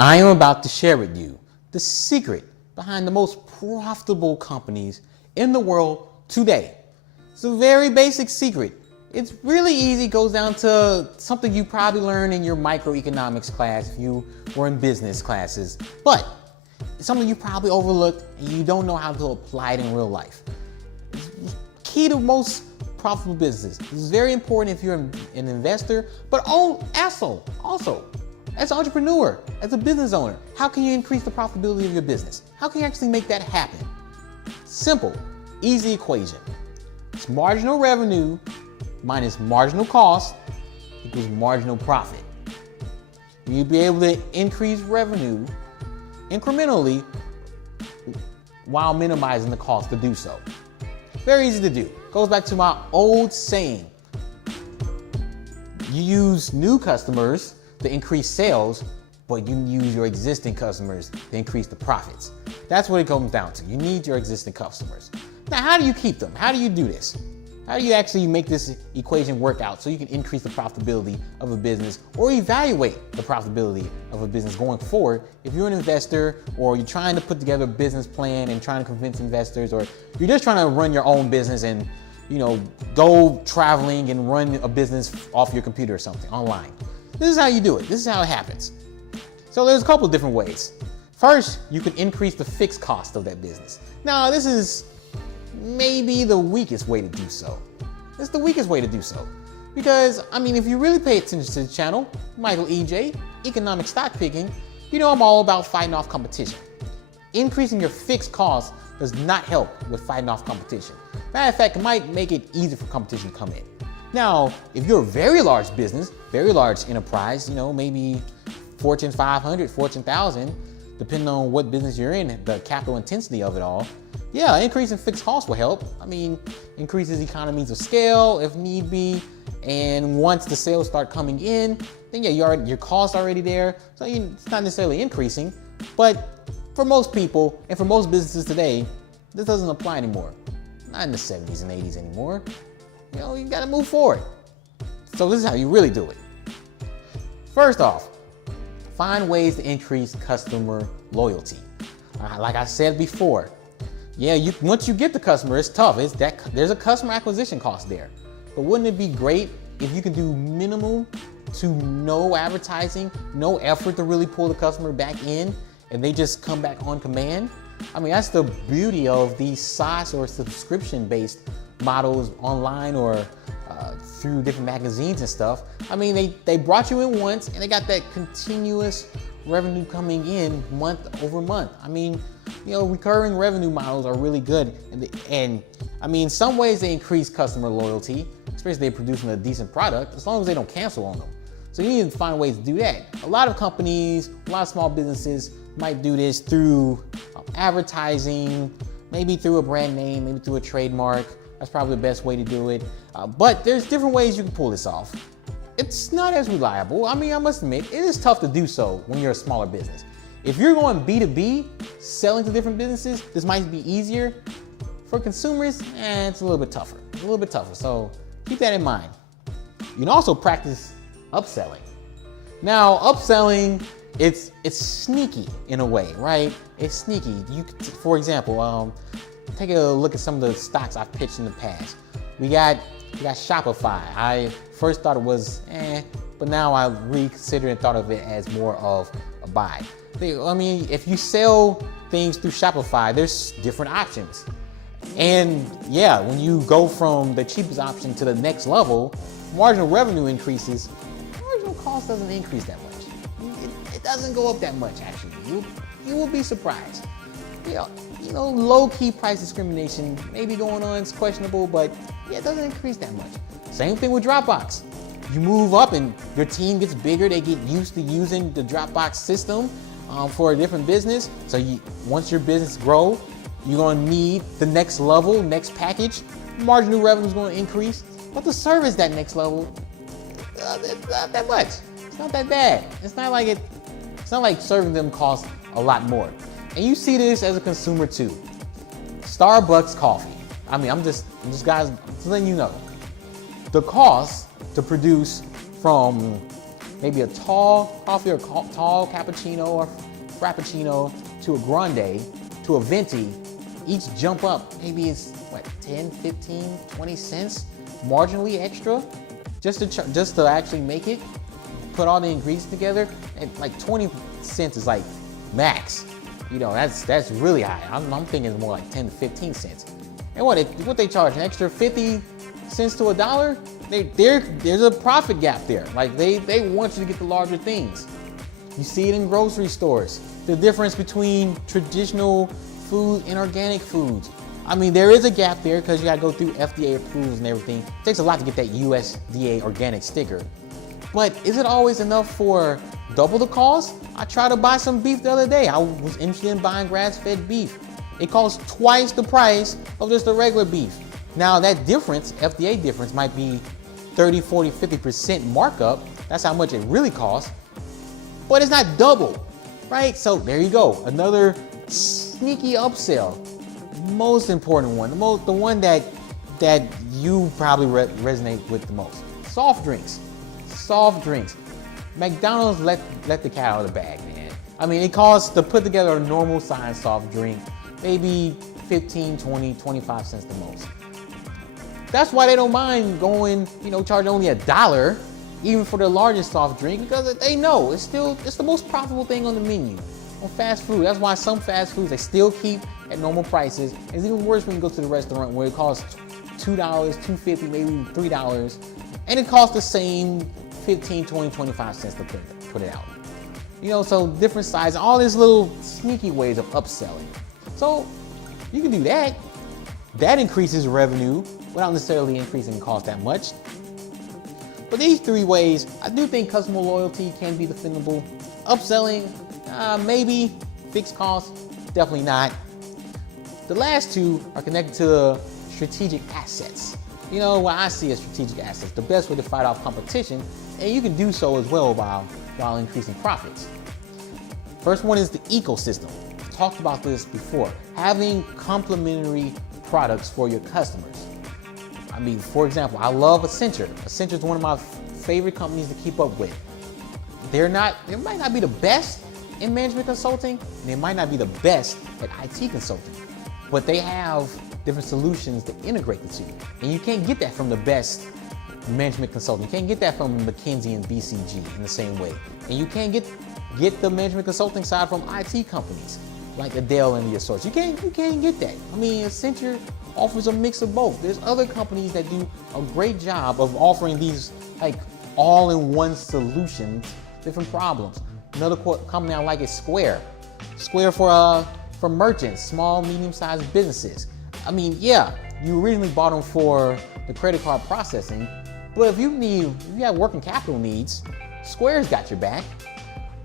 I am about to share with you the secret behind the most profitable companies in the world today. It's a very basic secret. It's really easy. It goes down to something you probably learned in your microeconomics class if you were in business classes, but it's something you probably overlooked and you don't know how to apply it in real life. It's key to most profitable businesses. This is very important if you're an investor, but also as an entrepreneur, as a business owner. How can you increase the profitability of your business? How can you actually make that happen? Simple, easy equation. It's marginal revenue minus marginal cost equals marginal profit. You'll be able to increase revenue incrementally while minimizing the cost to do so. Very easy to do. Goes back to my old saying. You use new customers to increase sales, but you use your existing customers to increase the profits. That's what it comes down to. You need your existing customers. Now, how do you keep them? How do you do this? How do you actually make this equation work out so you can increase the profitability of a business or evaluate the profitability of a business going forward? If you're an investor or you're trying to put together a business plan and trying to convince investors, or you're just trying to run your own business and go traveling and run a business off your computer or something online. This is how you do it. This is how it happens. So there's a couple of different ways. First, you can increase the fixed cost of that business. Now, this is maybe the weakest way to do so. It's the weakest way to do so. Because, if you really pay attention to the channel, Michael EJ, Economic Stock Picking, I'm all about fighting off competition. Increasing your fixed cost does not help with fighting off competition. Matter of fact, it might make it easier for competition to come in. Now, if you're a very large business, very large enterprise, maybe Fortune 500, Fortune 1000, depending on what business you're in, the capital intensity of it all, yeah, increasing fixed costs will help. Increases economies of scale if need be. And once the sales start coming in, then yeah, your costs are already there. So it's not necessarily increasing. But for most people and for most businesses today, this doesn't apply anymore. Not in the 70s and 80s anymore. You gotta move forward. So this is how you really do it. First off, find ways to increase customer loyalty. Like I said before, once you get the customer, it's tough. There's a customer acquisition cost there. But wouldn't it be great if you could do minimal to no advertising, no effort to really pull the customer back in, and they just come back on command? That's the beauty of these SaaS or subscription-based models online or through different magazines and stuff. They brought you in once and they got that continuous revenue coming in month over month. Recurring revenue models are really good. And in some ways they increase customer loyalty, especially if they're producing a decent product, as long as they don't cancel on them. So you need to find ways to do that. A lot of companies, a lot of small businesses might do this through advertising, maybe through a brand name, maybe through a trademark. That's probably the best way to do it. But there's different ways you can pull this off. It's not as reliable. I must admit, it is tough to do so when you're a smaller business. If you're going B2B, selling to different businesses, this might be easier. For consumers, it's a little bit tougher. So keep that in mind. You can also practice upselling. Now, upselling, it's sneaky in a way, right? It's sneaky. For example, take a look at some of the stocks I've pitched in the past. We got Shopify. I first thought it was but now I reconsidered and thought of it as more of a buy. If you sell things through Shopify, there's different options. And yeah, when you go from the cheapest option to the next level, marginal revenue increases, marginal cost doesn't increase that much. It doesn't go up that much, actually. You will be surprised. Low-key price discrimination may be going on, it's questionable, but it doesn't increase that much. Same thing with Dropbox. You move up and your team gets bigger, they get used to using the Dropbox system for a different business. So once your business grows, you're gonna need the next level, next package. Marginal revenue is gonna increase, but to service that next level, it's not that much. It's not that bad. It's not like serving them costs a lot more. And you see this as a consumer too. Starbucks coffee. I'm just letting you know. The cost to produce from maybe a tall coffee or tall cappuccino or frappuccino to a grande to a venti, each jump up, maybe it's what, 10, 15, 20 cents, marginally extra, just to actually make it, put all the ingredients together, and like 20 cents is like max. You know, that's really high. I'm thinking it's more like 10 to 15 cents. And what they charge, an extra 50 cents to $1? There's a profit gap there. Like they want you to get the larger things. You see it in grocery stores. The difference between traditional food and organic foods. I mean, there is a gap there because you gotta go through FDA approvals and everything. It takes a lot to get that USDA organic sticker. But is it always enough for double the cost? I tried to buy some beef the other day. I was interested in buying grass-fed beef. It costs twice the price of just the regular beef. Now that difference, FDA difference, might be 30, 40, 50% markup. That's how much it really costs. But it's not double, right? So there you go. Another sneaky upsell. Most important one, the one that you probably resonate with the most. Soft drinks. McDonald's let the cat out of the bag, man. I mean, it costs to put together a normal size soft drink, maybe 15, 20, 25 cents the most. That's why they don't mind going, charging only $1, even for the largest soft drink, because they know it's the most profitable thing on the menu on fast food. That's why some fast foods they still keep at normal prices. It's even worse when you go to the restaurant where it costs $2, $2.50, maybe $3, and it costs the same 15, 20, 25 cents to put it out. So different sizes, all these little sneaky ways of upselling. So you can do that. That increases revenue without necessarily increasing cost that much. But these three ways, I do think customer loyalty can be defendable. Upselling, maybe. Fixed costs, definitely not. The last two are connected to strategic assets. What I see as strategic assets, the best way to fight off competition, and you can do so as well while increasing profits. First one is the ecosystem. I've talked about this before. Having complementary products for your customers. I mean, for example, I love Accenture. Accenture is one of my favorite companies to keep up with. They might not be the best in management consulting, and they might not be the best at IT consulting, but they have different solutions to integrate the two. And you can't get that from the best management consulting. You can't get that from McKinsey and BCG in the same way. And you can't get the management consulting side from IT companies like Adele and the Associates. You can't get that. I mean, Accenture offers a mix of both. There's other companies that do a great job of offering these like all-in-one solutions, different problems. Another company I like is Square. Square for merchants, small, medium-sized businesses. I mean, yeah, you originally bought them for the credit card processing, but if you have working capital needs, Square's got your back.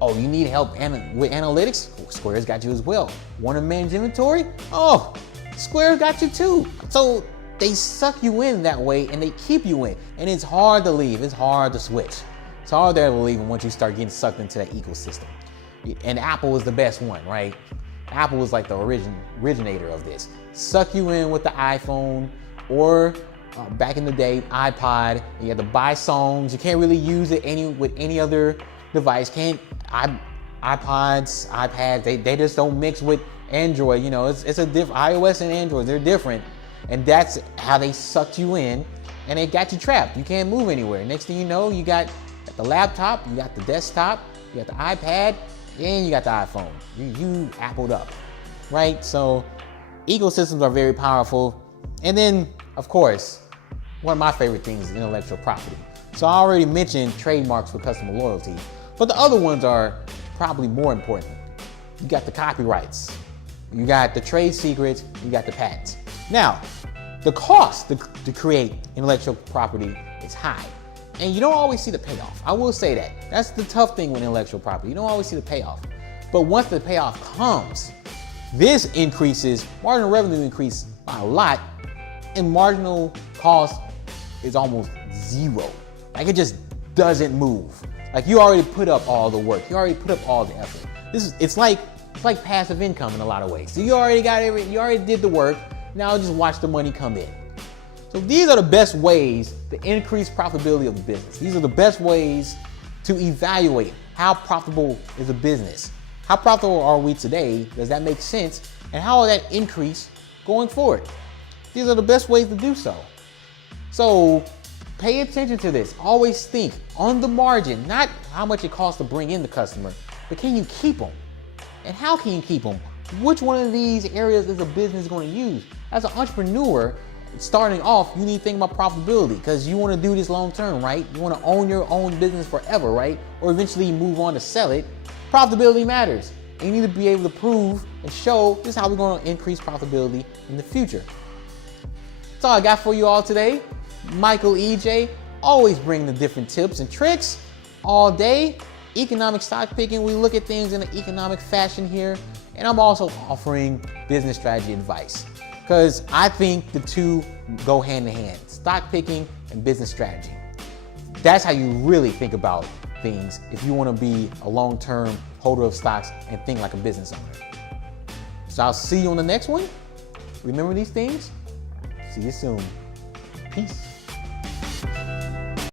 Oh, you need help with analytics? Square's got you as well. Want to manage inventory? Oh, Square's got you too. So they suck you in that way and they keep you in. And it's hard to leave. It's hard to switch. It's hard to ever leave once you start getting sucked into that ecosystem. And Apple is the best one, right? Apple was like the originator of this. Suck you in with the iPhone or back in the day, iPod. You had to buy songs. You can't really use it with any other device. iPods, iPads, they just don't mix with Android. It's a different, iOS and Android, they're different. And that's how they sucked you in and they got you trapped. You can't move anywhere. Next thing you know, you got the laptop, you got the desktop, you got the iPad, and you got the iPhone. You Appled up, right? So ecosystems are very powerful. And then, of course, one of my favorite things is intellectual property. So I already mentioned trademarks for customer loyalty, but the other ones are probably more important. You got the copyrights, you got the trade secrets, you got the patents. Now, the cost to create intellectual property is high, and you don't always see the payoff. I will say that. That's the tough thing with intellectual property. You don't always see the payoff. But once the payoff comes, this increases, marginal revenue increase by a lot, and marginal cost is almost zero. Like it just doesn't move. Like you already put up all the work. You already put up all the effort. It's like passive income in a lot of ways. So you already did the work. Now just watch the money come in. So these are the best ways to increase profitability of the business. These are the best ways to evaluate how profitable is a business. How profitable are we today? Does that make sense? And how will that increase going forward? These are the best ways to do so. So pay attention to this. Always think on the margin, not how much it costs to bring in the customer, but can you keep them? And how can you keep them? Which one of these areas is a business going to use? As an entrepreneur, starting off, you need to think about profitability because you want to do this long term, right? You want to own your own business forever, right? Or eventually move on to sell it. Profitability matters. And you need to be able to prove and show this is how we're going to increase profitability in the future. That's all I got for you all today. Michael EJ, always bringing the different tips and tricks all day. Economic stock picking, we look at things in an economic fashion here. And I'm also offering business strategy advice because I think the two go hand in hand, stock picking and business strategy. That's how you really think about things if you want to be a long-term holder of stocks and think like a business owner. So I'll see you on the next one. Remember these things. See you soon. Peace.